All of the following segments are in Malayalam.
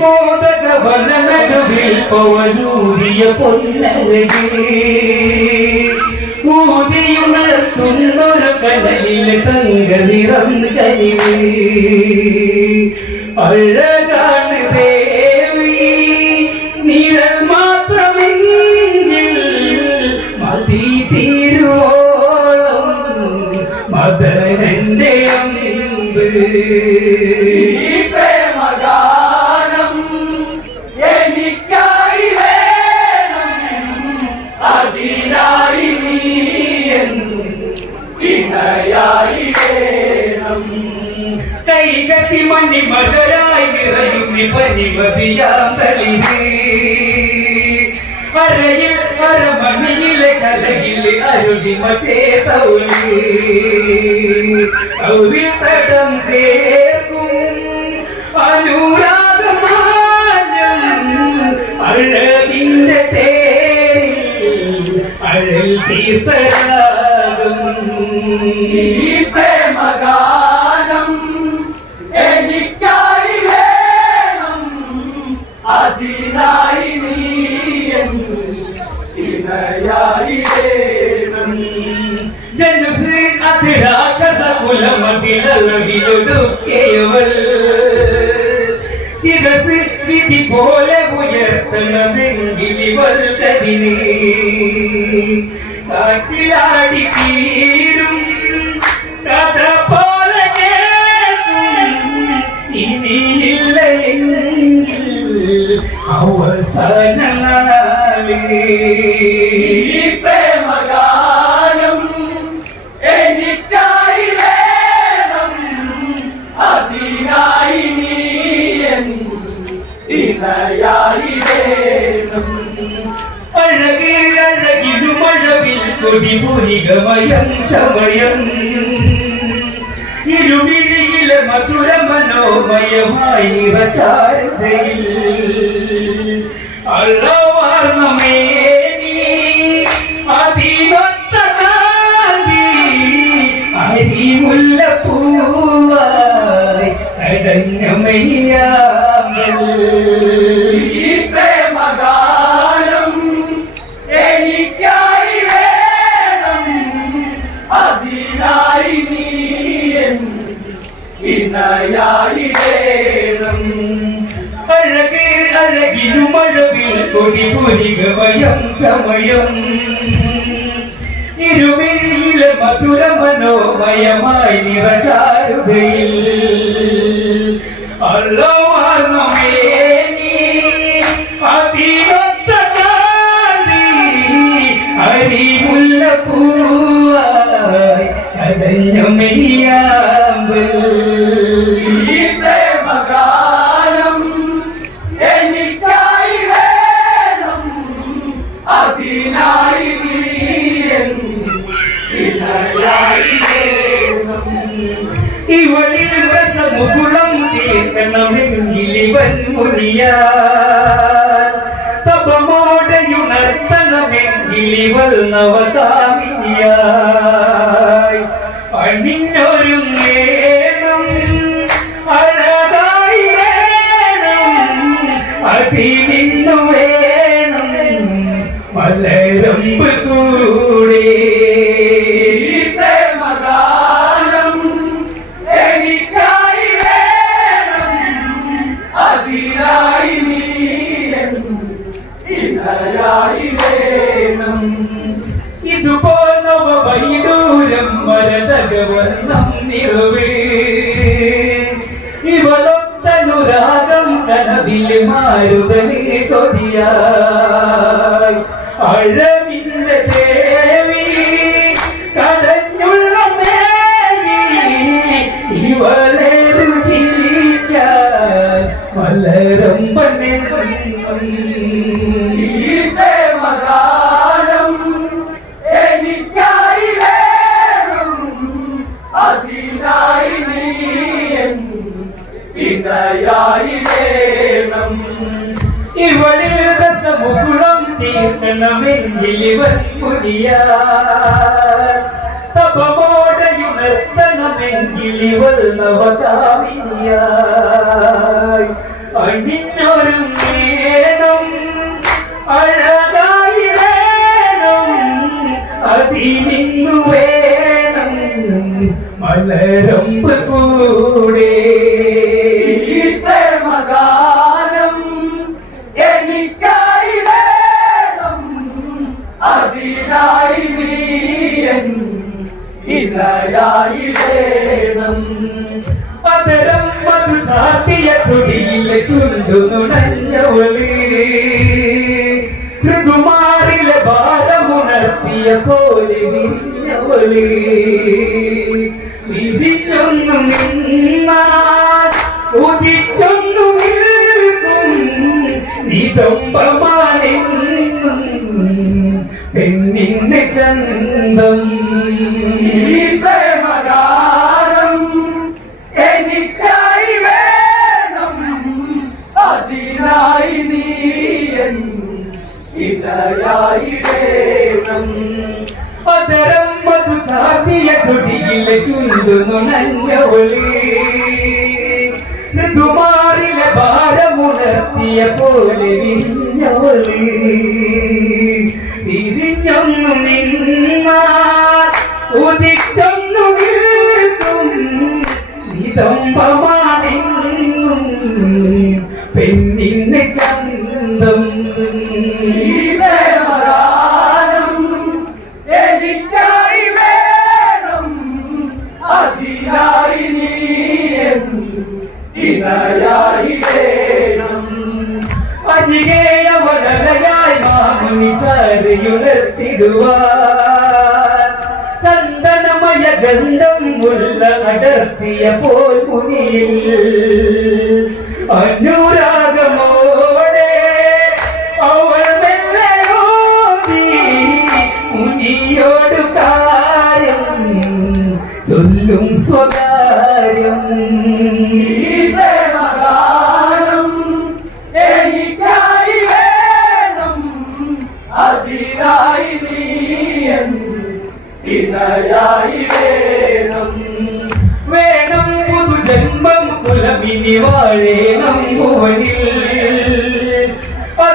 മോദക വനനടുവിൽ പവനൂരിയ പൊന്നഴകേ. ഊതിയുണർത്തുന്നൊരു കടലിൽ തങ്ക നിറം കനിവേ അഴകാണ് ദേവി നിഴൽ മാത്രമെങ്കിൽ മതി തീരുവോളം മദനന്റെ അമ്പ്. ഇണയായി വേണം. കൈകസി മണി മകരായി നിറയും പനിമതിയാം തളിരേ അരയിൽ അരമണിയിലെ കലയിലെ അരുളിമ ചേതൗലി ഔവിൽ തടം நல்ல மதினவள் சிரசு விதி போல உயர்த்தனதெங்கிலி வல்தரினே காட்டிலாடி தீரும் கத போல இனி இல்லை அவசனாலே ഇണയായി വേണം അഴകേ അഴകിനു മഴവിൽ കൊടിപുരികമയം സമയം ഇരുമിഴിയിലെ മധുര മനോമയമായി നിറച്ചാരതയിൽ അള്ളവാർന്നമേ ഇണയായി വേണം അഴകേ അഴകിനു മഴവിൽ കൊടി പുരികമയം സമയം ഇരുമിഴിയിലെ മധുര മനോമയമായി നിറചാരുകയിൽ അള്ളവാർന്നമേ മാരുതനെ കൊതിയായി അഴവിന്റെ ദേവി കടഞ്ഞുള്ള മേരി ഇവളെ രുചിക്കാൻ മലരമ്പനെ എനിക്കായി വേണം അതിനായി നീ ഇണയായി വേണം ഇവളിൽ രസമുകുളം തീർക്കണമെങ്കിൽ ഇവൻ മുടിയ തപമോടയുണർത്തണമെങ്കിൽ ഇവൾ നവകാമിനിയായി അണിഞ്ഞൊരു നേണം അഴകായി വേണം അതിനിന്നു വേണം മലരമ്പ് കൂടേ ചാർത്തിയ ചുടിയിലെ ചുണ്ടുനുണഞ്ഞവൾ ഋതുമാറിലെ ഭാരമുണർത്തിയ പോലെ വിരിഞ്ഞവൾ വിരിഞ്ഞൊന്നു നിന്നാൽ ഉദിച്ചൊന്നു നിതംബമാണെന്നും പെണ്ണിന്റെ ചന്തം. പതരം ഭാരമുണർത്തിയ പോലെ വിരിഞ്ഞവൾ തിരിഞ്ഞൊന്നു നിന്നാ ഉദിച്ചൊന്നു ഇണയായി വേണം അരികേയ വടലയായി മാമുനി ചാരിയുണർത്തിടുവാൻ. ചന്ദനമയ ഗന്ധം മുല്ല അടർത്തിയ പോൽ മുനിയിൽ അനുരാഗമോടെ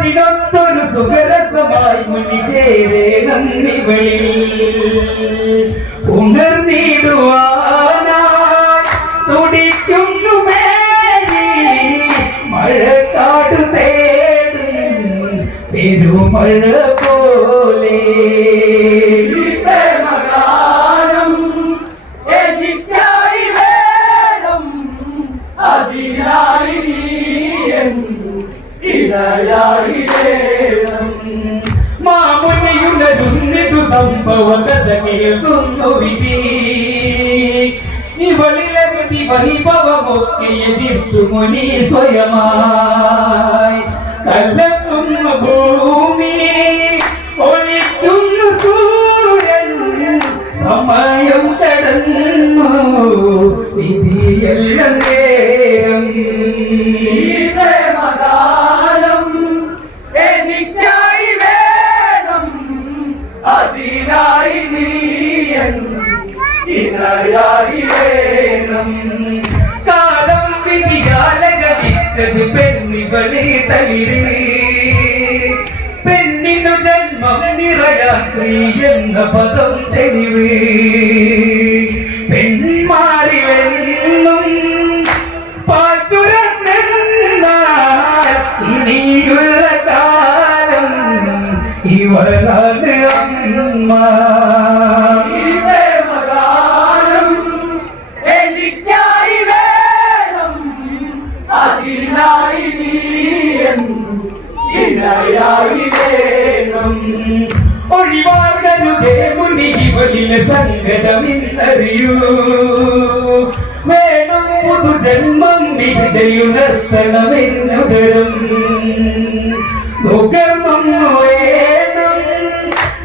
അതിനൊത്തൊരു സുഖരസമായി മുന്നിച്ചേരേ നന്ദി വിളി ഉണർന്നിടുവാനായി തുടിക്കുന്നു മഴക്കാട് തേടും പെരുമഴ മാമുനിയുണരുന്നിതു സംഭവ കഥ കേൾക്കുന്നു വിധി. ഇവളിലെ വിധി വൈഭവമൊക്കെ എതിർത്തു മുനി സ്വയമായി. കല്ലെത്തുന്നു ഭൂമി ഒളിക്കുന്നു സൂര്യൻ സമയം കടന്നു. പെണ്ണിവളി തളിര് പെണ്ണിനു ജന്മം നിറയാ സ്ത്രീ എന്ന പദം തെളിവ് പെൺമാരിലെന്നും സങ്കടമിന്നറിയൂ വേണം പുതുജന്മം വിരുദ്ധയുണർത്തണമെന്നുതരും നുകർന്നു വേണം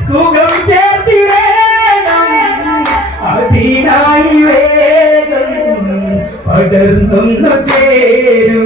സുഖം ചേർത്തിടേണം. അതിനായി വേഗം പടർന്നു ചേരൂ.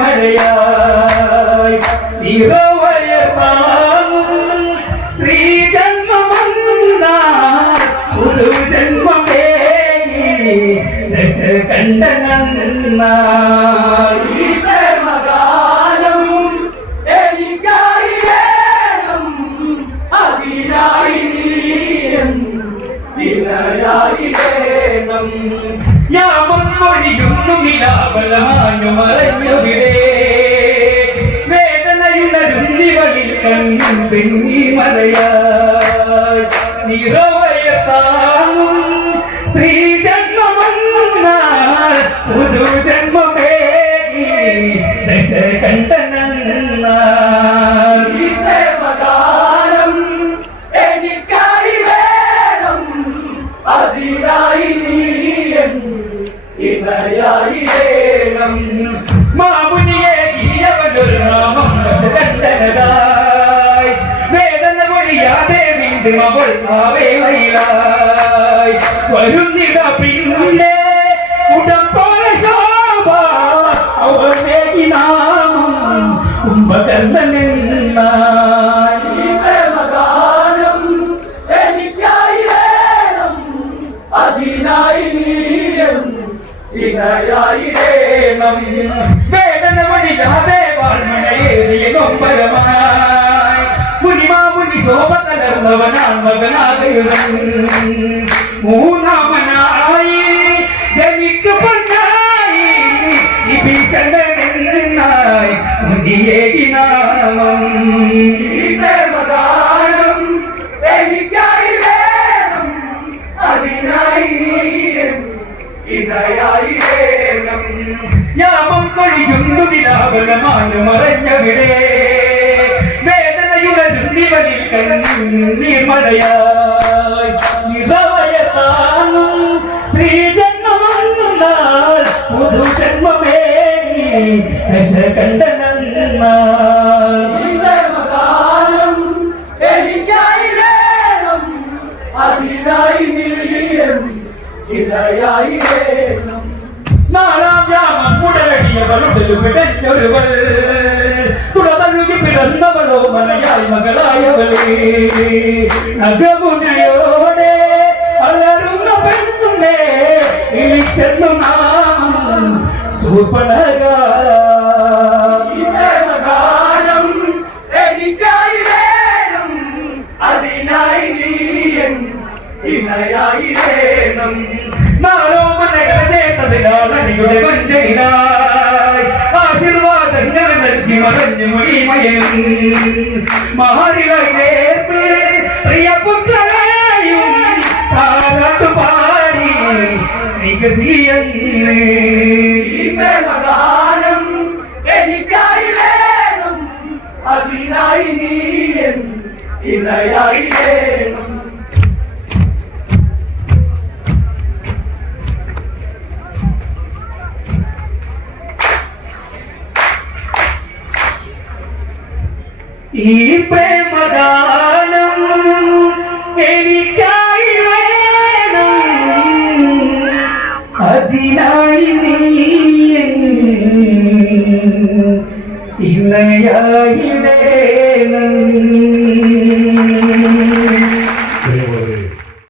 മഴയായി. നിറവയ പാങ്ങും ശ്രീജന്മമന്ന ഒരു ജന്മമേ ദശ കണ്ടനന്നായി ഈ പ്രേമഗാനം എനിക്കായി വേണം അതിനായി നീ ഇണയായി വേണം യാമൊഴിയുന്നു നിലാവലമാനു മറഞ്ഞവിടെ വേദനയുണരുന്നിവളിൽ കണ്ണും പെണ്ണി മറയായി. നിറവയ താങ്ങും ശ്രീജന്മമന്നാൽ ഒരു ജന്മമേ ദശ കണ്ടനന്നാൽ കൊഴിയാതെ വീണ്ടും അവൾ മാവേലയിലായി വരുന്നിട പിന്നെ ഉടപ്പോലെ നാമം കുംഭകർണനെന്നായി അതിനായി നീ ഇണയായി വേണം. വേദന വഴിയാതെ വാൾമണയേറിയ നൊമ്പരമായി മുനിമാമുനി ശോഭ കലർന്നവനാൻ മകനാകയുടൻ മൂന്നാമനായി ജനിച്ചു പൊന്നായി ഭീഷണനായി മുനിയേകി നാമം യാമം കൊഴിയുന്നു നിലാവലമാനു മറഞ്ഞവിടെ വേദനയുണരുന്നിവരിൽ കണ്ണീർമഴയായി നിറവയ താങ്ങും സ്ത്രീജന്മമന്നാൽ കണ്ടനന്നാൽ ഈ പ്രേമഗാനം എനിക്കായി വേണം. അതിനായി നീ ഇണയായി വേണം. നാലാം രാമൻ ഉടലടിയവളുടൽ പിടഞ്ഞൊരുവൾ മകളായവളേ നഗമുനയോടെ അലറുന്ന പെണ്ണുണ്ടേ ഇളിച്ചെന്നു നാമം സൂപ്പണക ഈ പ്രേമഗാനം എനിക്കായി വേണം അതിനായി നീ ഇണയായി വേണം. നാളോ മനകളെ ചേട്ടതിനാൽ അടിയുടെ വഞ്ചനായി ആശീർവാദങ്ങൾ നൽകി മറഞ്ഞു മൊഴിമയൻ മഹാരികളെ ചേർത്ത് പ്രിയപുത്രനെയും താരാട്ടു പാടി വികസിയെന്ന്. ഈ പ്രേമഗാനം എനിക്കായി വേണം അതിനായി നീ ഇണയായി വേണം. ഈ പ്രേമദാനം എനിക്കായി വേണം. അതിനായി നീ ഇണയായി വേണം.